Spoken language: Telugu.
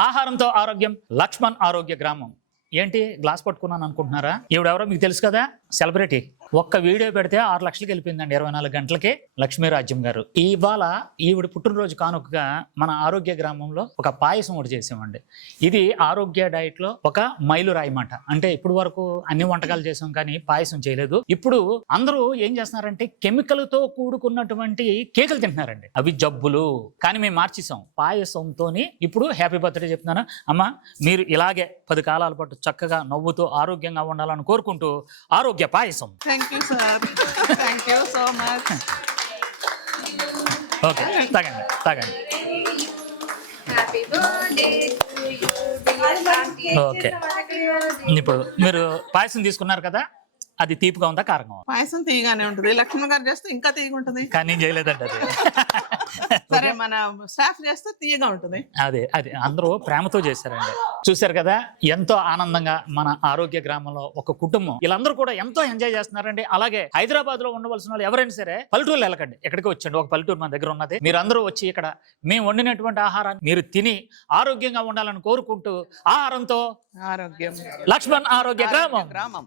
ఆహారంతో ఆరోగ్యం లక్ష్మణ్ ఆరోగ్య గ్రామం. ఏంటి గ్లాస్ పట్టుకున్నాను అనుకుంటున్నారా ఈవిడెవరో మీకు తెలుసు కదా? సెలబ్రిటీ. ఒక్క వీడియో పెడితే ఆరు లక్షలకి వెళ్ళిపోయిందండి ఇరవై నాలుగు గంటలకి లక్ష్మీరాజ్యం గారు. ఇవాళ ఈవిడ పుట్టినరోజు కానుకగా మన ఆరోగ్య గ్రామంలో ఒక పాయసం ఒకటి చేసామండి. ఇది ఆరోగ్య డైట్లో ఒక మైలురాయి మాట. అంటే ఇప్పుడు వరకు అన్ని వంటకాలు చేసాం కానీ పాయసం చేయలేదు. ఇప్పుడు అందరూ ఏం చేస్తున్నారంటే కెమికల్తో కూడుకున్నటువంటి కేకులు తింటున్నారండి. అవి జబ్బులు. కానీ మేము మార్చేసాం పాయసంతోని ఇప్పుడు హ్యాపీ బర్త్డే చెప్తున్నాను. అమ్మ మీరు ఇలాగే పది కాలాల పాటు చక్కగా నవ్వుతూ ఆరోగ్యంగా ఉండాలని కోరుకుంటూ ఆరోగ్య పాయసం. Thank you sir thank you so much okay తాగండి తాగండి. ఓకే ఇప్పుడు మీరు పాయసం తీసుకున్నారు కదా? అది తీపిగా ఉందా కారంగా పాయసం తీయగానే ఉంటుంది. లక్ష్మణ్ గారు చేస్తే ఇంకా తీయగా ఉంటుంది. కానీ నేను చేయలేదండి అది. సరే మన స్టాఫ్ చేస్తే తీయగా ఉంటుంది. అదే అదే. అందరూ ప్రేమతో చేశారండి. చూశారు కదా ఎంతో ఆనందంగా మన ఆరోగ్య గ్రామంలో ఒక కుటుంబం. వీళ్ళందరూ కూడా ఎంతో ఎంజాయ్ చేస్తున్నారండి. అలాగే హైదరాబాద్లో ఉండవలసిన వాళ్ళు ఎవరైనా సరే పల్లెటూరు వెళ్ళకండి. ఎక్కడికి వచ్చండి. ఒక పల్లెటూరు మన దగ్గర ఉన్నది. మీరు అందరూ వచ్చి ఇక్కడ మేము వండినటువంటి ఆహారాన్ని మీరు తిని ఆరోగ్యంగా ఉండాలని కోరుకుంటూ ఆహారంతో ఆరోగ్యం. లక్ష్మణ్ ఆరోగ్య గ్రామం. గ్రామం.